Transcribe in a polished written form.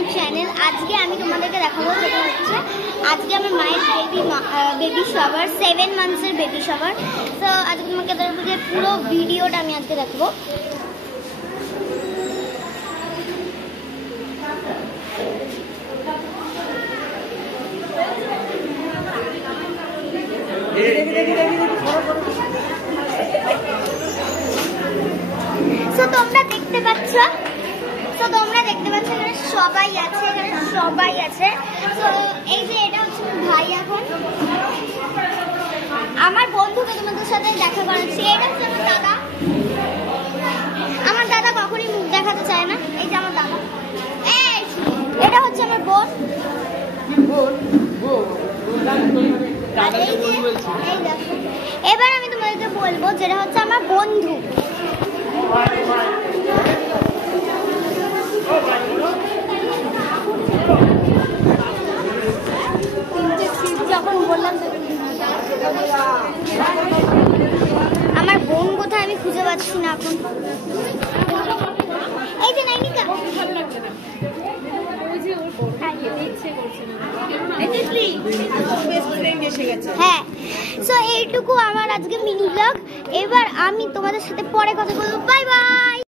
My channel. আজকে আমি তোমাদেরকে দেখাবো যেটা হচ্ছে আজকে আমার মায়ের বেবি শাওয়ার, 7 মান্থসের বেবি শাওয়ার। তো আজকে তোমাকে যে পুরো ভিডিওটা আমি আজকে দেখাবো। তোমরা দেখতে পাচ্ছ এখানে সবাই আছে। তো এই যে এটা হচ্ছে ভাই, এখন আমার বন্ধুকে তোমাদের সাথে দেখা করাচ্ছি। এটা হচ্ছে আমার দাদা কখনই মুখ দেখাতে চায় না। এই যে আমার দাদা, এটা হচ্ছে আমার বোন। এবার আমি তোমাদেরকে বলবো যেটা হচ্ছে আমার বন্ধু। যখন বললাম আমার বোন কোথায় আমি খুঁজে পাচ্ছি না এখন। এই যে নাইনিকা, হ্যাঁ। সো এইটুকু আমার আজকে মিনি ব্লগ। এবার আমি তোমাদের সাথে পরে কথা বলবো। Bye bye.